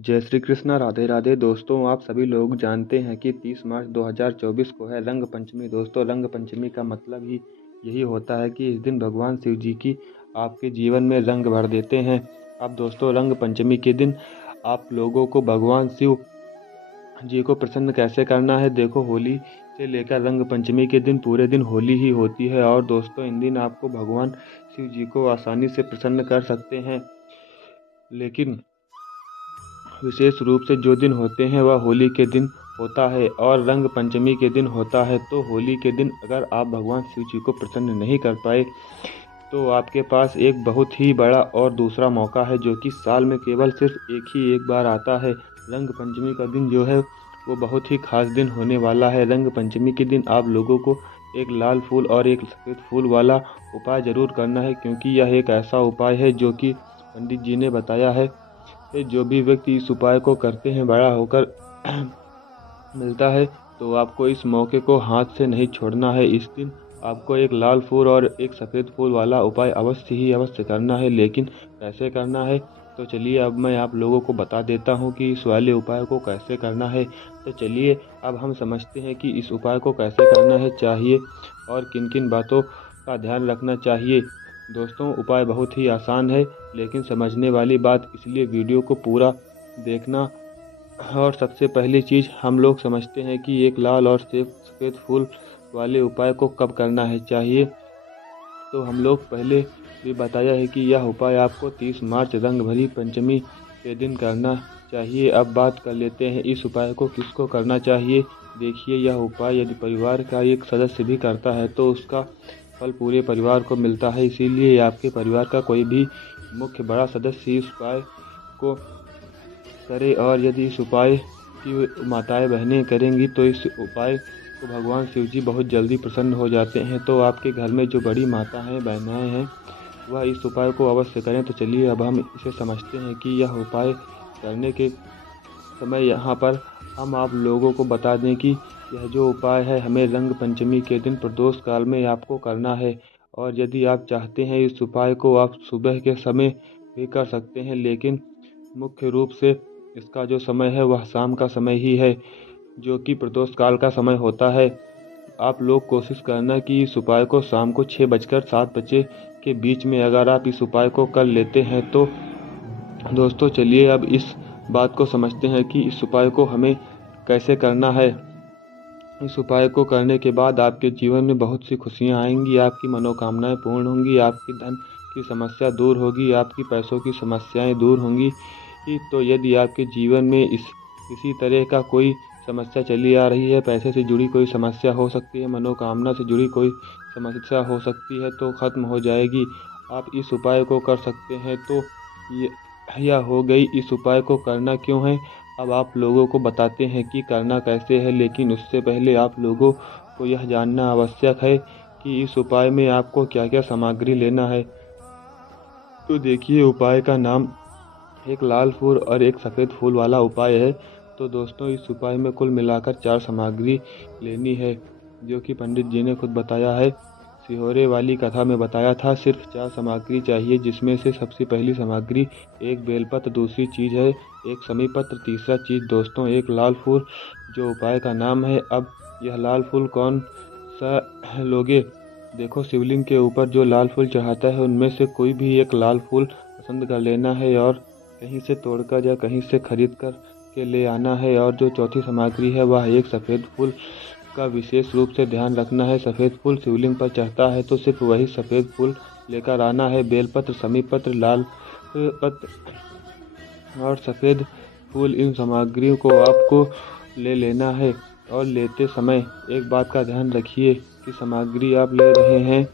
जय श्री कृष्णा। राधे राधे। दोस्तों, आप सभी लोग जानते हैं कि 30 मार्च 2024 को है रंग पंचमी। दोस्तों, रंग पंचमी का मतलब ही यही होता है कि इस दिन भगवान शिव जी की आपके जीवन में रंग भर देते हैं। अब दोस्तों, रंग पंचमी के दिन आप लोगों को भगवान शिव जी को प्रसन्न कैसे करना है, देखो होली से लेकर रंग पंचमी के दिन पूरे दिन होली ही होती है। और दोस्तों, इन दिन आपको भगवान शिव जी को आसानी से प्रसन्न कर सकते हैं, लेकिन विशेष रूप से जो दिन होते हैं वह होली के दिन होता है और रंग पंचमी के दिन होता है। तो होली के दिन अगर आप भगवान शिव जी को प्रसन्न नहीं कर पाए तो आपके पास एक बहुत ही बड़ा और दूसरा मौका है, जो कि साल में केवल सिर्फ एक बार आता है। रंग पंचमी का दिन जो है वो बहुत ही खास दिन होने वाला है। रंग पंचमी के दिन आप लोगों को एक लाल फूल और एक सफ़ेद फूल वाला उपाय जरूर करना है, क्योंकि यह एक ऐसा उपाय है जो कि पंडित जी ने बताया है कि जो भी व्यक्ति इस उपाय को करते हैं बड़ा होकर मिलता है। तो आपको इस मौके को हाथ से नहीं छोड़ना है। इस दिन आपको एक लाल फूल और एक सफ़ेद फूल वाला उपाय अवश्य करना है। लेकिन कैसे करना है, तो चलिए अब मैं आप लोगों को बता देता हूँ कि इस वाले उपाय को कैसे करना है। तो चलिए अब हम समझते हैं कि इस उपाय को कैसे करना है चाहिए और किन किन बातों का ध्यान रखना चाहिए। दोस्तों, उपाय बहुत ही आसान है, लेकिन समझने वाली बात, इसलिए वीडियो को पूरा देखना। और सबसे पहली चीज़ हम लोग समझते हैं कि एक लाल और सफ़ेद फूल वाले उपाय को कब करना है चाहिए। तो हम लोग पहले भी बताया है कि यह उपाय आपको 30 मार्च रंग भरी पंचमी के दिन करना चाहिए। अब बात कर लेते हैं इस उपाय को किसको करना चाहिए। देखिए, यह उपाय यदि परिवार का एक सदस्य भी करता है तो उसका फल पूरे परिवार को मिलता है। इसीलिए आपके परिवार का कोई भी मुख्य बड़ा सदस्य इस उपाय को करे, और यदि इस उपाय की माताएं बहनें करेंगी तो इस उपाय को भगवान शिव जी बहुत जल्दी प्रसन्न हो जाते हैं। तो आपके घर में जो बड़ी माता हैं, बहनाएं हैं, वह इस उपाय को अवश्य करें। तो चलिए अब हम इसे समझते हैं कि यह उपाय करने के समय यहाँ पर हम आप लोगों को बता दें कि यह जो उपाय है हमें रंग पंचमी के दिन प्रदोष काल में आपको करना है। और यदि आप चाहते हैं इस उपाय को आप सुबह के समय भी कर सकते हैं, लेकिन मुख्य रूप से इसका जो समय है वह शाम का समय ही है, जो कि प्रदोष काल का समय होता है। आप लोग कोशिश करना कि इस उपाय को शाम को 6 बजकर 7 बजे के बीच में अगर आप इस उपाय को कर लेते हैं तो दोस्तों, चलिए अब इस बात को समझते हैं कि इस उपाय को हमें कैसे करना है। इस उपाय को करने के बाद आपके जीवन में बहुत सी खुशियां आएंगी, आपकी मनोकामनाएं पूर्ण होंगी, आपकी धन की समस्या दूर होगी, आपकी पैसों की समस्याएं दूर होंगी। तो यदि आपके जीवन में इसी तरह का कोई समस्या चली आ रही है, पैसे से जुड़ी कोई समस्या हो सकती है, मनोकामना से जुड़ी कोई समस्या हो सकती है, तो खत्म हो जाएगी। आप इस उपाय को कर सकते हैं। तो ये यह हो गई इस उपाय को करना क्यों है। अब आप लोगों को बताते हैं कि करना कैसे है, लेकिन उससे पहले आप लोगों को यह जानना आवश्यक है कि इस उपाय में आपको क्या क्या सामग्री लेना है। तो देखिए, उपाय का नाम एक लाल फूल और एक सफ़ेद फूल वाला उपाय है। तो दोस्तों, इस उपाय में कुल मिलाकर 4 सामग्री लेनी है, जो कि पंडित जी ने खुद बताया है। सिहोरे वाली कथा में बताया था सिर्फ 4 सामग्री चाहिए, जिसमें से सबसे पहली सामग्री एक बेलपत्र, दूसरी चीज़ है एक समी पत्र, तीसरा चीज़ दोस्तों एक लाल फूल, जो उपाय का नाम है। अब यह लाल फूल कौन सा लोगे। देखो, शिवलिंग के ऊपर जो लाल फूल चढ़ाता है उनमें से कोई भी एक लाल फूल पसंद कर लेना है और कहीं से तोड़कर या कहीं से खरीद कर के ले आना है। और जो चौथी सामग्री है वह एक सफ़ेद फूल का विशेष रूप से ध्यान रखना है। सफ़ेद फूल शिवलिंग पर चढ़ता है तो सिर्फ वही सफ़ेद फूल लेकर आना है। बेलपत्र, समी पत्र, लाल पत्र और सफ़ेद फूल, इन सामग्रियों को आपको ले लेना है। और लेते समय एक बात का ध्यान रखिए कि सामग्री आप ले रहे हैं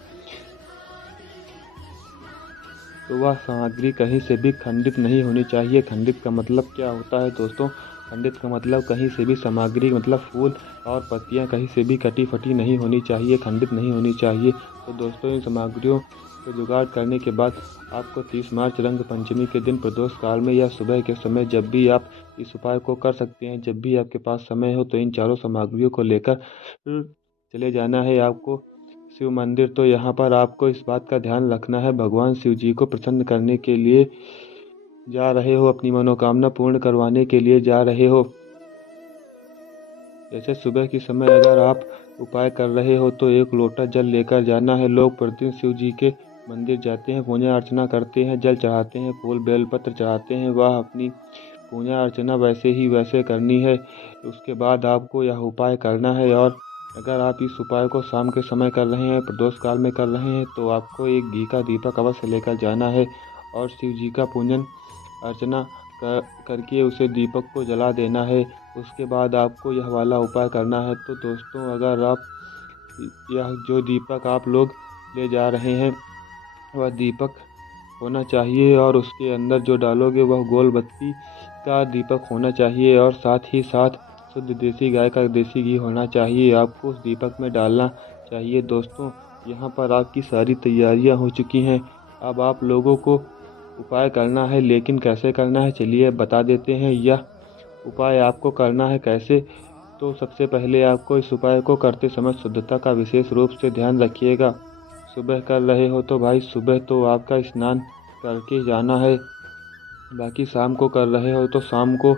तो वह सामग्री कहीं से भी खंडित नहीं होनी चाहिए। खंडित का मतलब क्या होता है दोस्तों। खंडित का मतलब कहीं से भी सामग्री मतलब फूल और पत्तियां कहीं से भी कटी फटी नहीं होनी चाहिए, खंडित नहीं होनी चाहिए। तो दोस्तों, इन सामग्रियों को जुगाड़ करने के बाद आपको 30 मार्च रंग पंचमी के दिन प्रदोष काल में या सुबह के समय जब भी आप इस उपाय को कर सकते हैं, जब भी आपके पास समय हो, तो इन चारों सामग्रियों को लेकर चले जाना है आपको शिव मंदिर। तो यहाँ पर आपको इस बात का ध्यान रखना है, भगवान शिव जी को प्रसन्न करने के लिए जा रहे हो, अपनी मनोकामना पूर्ण करवाने के लिए जा रहे हो। जैसे सुबह के समय अगर आप उपाय कर रहे हो तो एक लोटा जल लेकर जाना है। लोग प्रतिदिन शिव जी के मंदिर जाते हैं, पूजा अर्चना करते हैं, जल चढ़ाते हैं, फूल बेलपत्र चढ़ाते हैं। वह अपनी पूजा अर्चना वैसे करनी है। उसके बाद आपको यह उपाय करना है। और अगर आप इस उपाय को शाम के समय कर रहे हैं, प्रदोष काल में कर रहे हैं, तो आपको एक घी का दीपक अवश्य लेकर जाना है और शिव जी का पूजन अर्चना करके उसे दीपक को जला देना है। उसके बाद आपको यह वाला उपाय करना है। तो दोस्तों, अगर आप यह जो दीपक आप लोग ले जा रहे हैं वह दीपक होना चाहिए और उसके अंदर जो डालोगे वह गोल बत्ती का दीपक होना चाहिए और साथ ही साथ शुद्ध देसी गाय का देसी घी होना चाहिए। आपको उस दीपक में डालना चाहिए। दोस्तों, यहाँ पर आपकी सारी तैयारियाँ हो चुकी हैं। अब आप लोगों को उपाय करना है, लेकिन कैसे करना है चलिए बता देते हैं। यह उपाय आपको करना है कैसे, तो सबसे पहले आपको इस उपाय को करते समय शुद्धता का विशेष रूप से ध्यान रखिएगा। सुबह कर रहे हो तो भाई सुबह तो आपका स्नान करके जाना है। बाकी शाम को कर रहे हो तो शाम को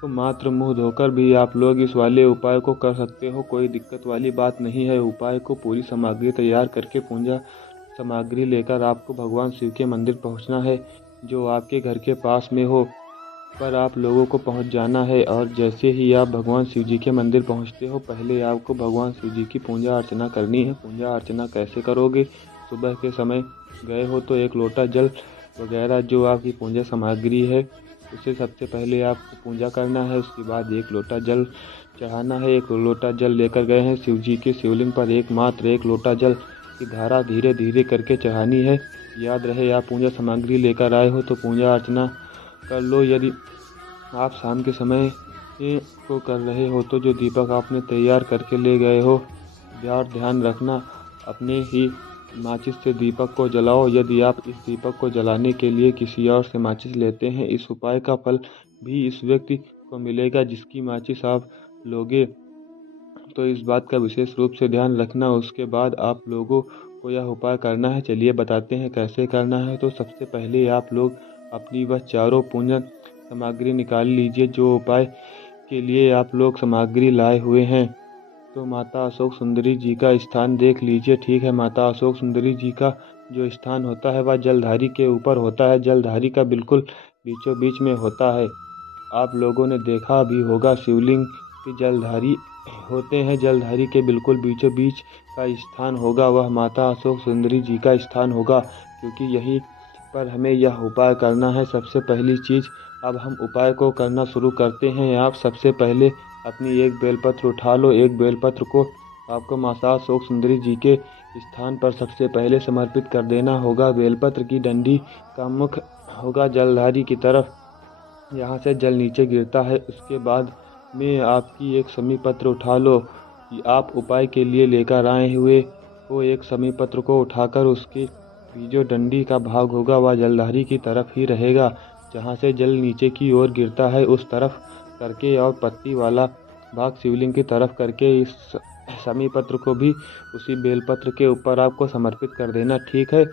तो मात्र मुंह धोकर भी आप लोग इस वाले उपाय को कर सकते हो। कोई दिक्कत वाली बात नहीं है। उपाय को पूरी सामग्री तैयार करके पूजा सामग्री लेकर आपको भगवान शिव के मंदिर पहुंचना है, जो आपके घर के पास में हो। पर आप लोगों को पहुंच जाना है और जैसे ही आप भगवान शिव जी के मंदिर पहुंचते हो, पहले आपको भगवान शिव जी की पूजा अर्चना करनी है। पूजा अर्चना कैसे करोगे? सुबह के समय गए हो तो एक लोटा जल वगैरह जो आपकी पूजा सामग्री है उसे सबसे पहले आपको पूजा करना है। उसके बाद एक लोटा जल चढ़ाना है। एक लोटा जल लेकर गए हैं शिव जी के शिवलिंग पर मात्र एक लोटा जल की धारा धीरे धीरे करके चढ़ानी है। याद रहे, आप पूजा सामग्री लेकर आए हो तो पूजा अर्चना कर लो। यदि आप शाम के समय को कर रहे हो तो जो दीपक आपने तैयार करके ले गए हो, ध्यान रखना अपने ही माचिस से दीपक को जलाओ। यदि आप इस दीपक को जलाने के लिए किसी और से माचिस लेते हैं, इस उपाय का फल भी इस व्यक्ति को मिलेगा जिसकी माचिस आप लोगे। तो इस बात का विशेष रूप से ध्यान रखना। उसके बाद आप लोगों को यह उपाय करना है। चलिए बताते हैं कैसे करना है। तो सबसे पहले आप लोग अपनी वह चारों पूजन सामग्री निकाल लीजिए जो उपाय के लिए आप लोग सामग्री लाए हुए हैं। तो माता अशोक सुंदरी जी का स्थान देख लीजिए। ठीक है, माता अशोक सुंदरी जी का जो स्थान होता है वह जलधारी के ऊपर होता है। जलधारी का बिल्कुल बीचों बीच में होता है। आप लोगों ने देखा भी होगा शिवलिंग की जलधारी होते हैं। जलधारी के बिल्कुल बीचों बीच का स्थान होगा वह माता अशोक सुंदरी जी का स्थान होगा, क्योंकि यहीं पर हमें यह उपाय करना है। सबसे पहली चीज़, अब हम उपाय को करना शुरू करते हैं। आप सबसे पहले अपनी एक बेलपत्र उठा लो। एक बेलपत्र को आपको माता अशोक सुंदरी जी के स्थान पर सबसे पहले समर्पित कर देना होगा। बेलपत्र की डंडी का मुख होगा जलधारी की तरफ, यहाँ से जल नीचे गिरता है। उसके बाद में आपकी एक समी पत्र उठा लो। आप उपाय के लिए लेकर आए हुए वो एक समी पत्र को उठाकर उसकी भी जो डंडी का भाग होगा वह जलधारी की तरफ ही रहेगा। जहाँ से जल नीचे की ओर गिरता है उस तरफ करके और पत्ती वाला भाग शिवलिंग की तरफ करके इस समी पत्र को भी उसी बेलपत्र के ऊपर आपको समर्पित कर देना। ठीक है।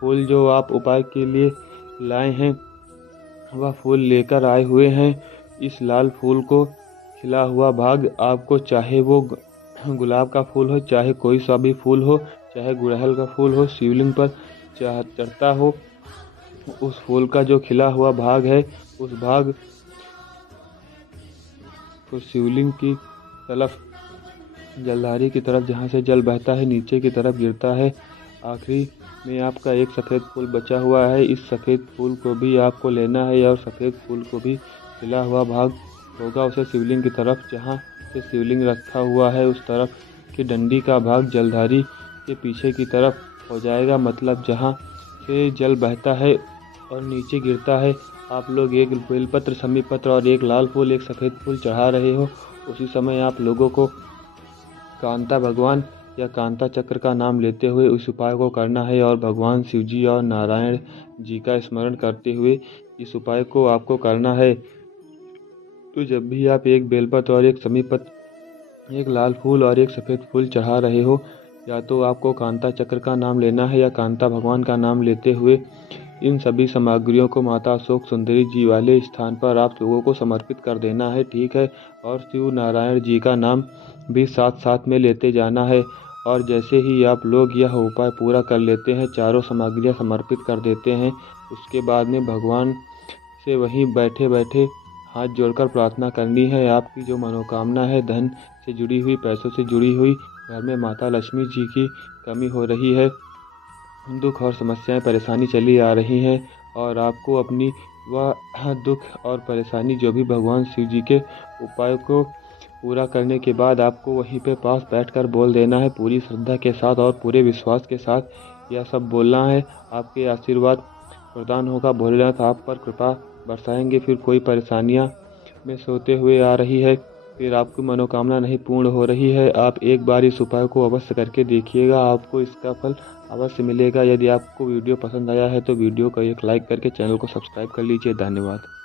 फूल जो आप उपाय के लिए लाए हैं वह फूल लेकर आए हुए हैं। इस लाल फूल को खिला हुआ भाग आपको, चाहे वो गुलाब का फूल हो, चाहे कोई सा भी फूल हो, चाहे गुड़हल का फूल हो, शिवलिंग पर चढ़ता हो, उस फूल का जो खिला हुआ भाग है उस भाग को शिवलिंग की तरफ जलधारी की तरफ जहाँ से जल बहता है नीचे की तरफ गिरता है। आखिरी में आपका एक सफ़ेद फूल बचा हुआ है। इस सफ़ेद फूल को भी आपको लेना है और सफ़ेद फूल को भी खिला हुआ भाग होगा उसे शिवलिंग की तरफ जहाँ से शिवलिंग रखा हुआ है उस तरफ की डंडी का भाग जलधारी के पीछे की तरफ हो जाएगा। मतलब जहाँ से जल बहता है और नीचे गिरता है। आप लोग एक बेलपत्र, समी पत्र और एक लाल फूल, एक सफ़ेद फूल चढ़ा रहे हो। उसी समय आप लोगों को कांता भगवान या कांता चक्र का नाम लेते हुए इस उपाय को करना है और भगवान शिव जी और नारायण जी का स्मरण करते हुए इस उपाय को आपको करना है। तो जब भी आप एक बेलपत्र और एक समी पत्र, एक लाल फूल और एक सफ़ेद फूल चढ़ा रहे हो, या तो आपको कांता चक्र का नाम लेना है या कांता भगवान का नाम लेते हुए इन सभी सामग्रियों को माता अशोक सुंदरी जी वाले स्थान पर आप लोगों को समर्पित कर देना है, ठीक है। और शिव नारायण जी का नाम भी साथ साथ में लेते जाना है। और जैसे ही आप लोग यह उपाय पूरा कर लेते हैं, चारों सामग्रियां समर्पित कर देते हैं, उसके बाद में भगवान से वहीं बैठे बैठे हाथ जोड़कर प्रार्थना करनी है। आपकी जो मनोकामना है, धन से जुड़ी हुई, पैसों से जुड़ी हुई, घर में माता लक्ष्मी जी की कमी हो रही है, दुख और समस्याएं परेशानी चली आ रही हैं, और आपको अपनी वह दुख और परेशानी जो भी भगवान शिव जी के उपाय को पूरा करने के बाद आपको वहीं पे पास बैठकर बोल देना है, पूरी श्रद्धा के साथ और पूरे विश्वास के साथ यह सब बोलना है। आपके आशीर्वाद प्रदान होगा, भोलेनाथ आप पर कृपा बरसाएंगे। फिर कोई परेशानियां में सोते हुए आ रही है, फिर आपकी मनोकामना नहीं पूर्ण हो रही है, आप एक बार इस उपाय को अवश्य करके देखिएगा, आपको इसका फल अवश्य मिलेगा। यदि आपको वीडियो पसंद आया है तो वीडियो को एक लाइक करके चैनल को सब्सक्राइब कर लीजिए। धन्यवाद।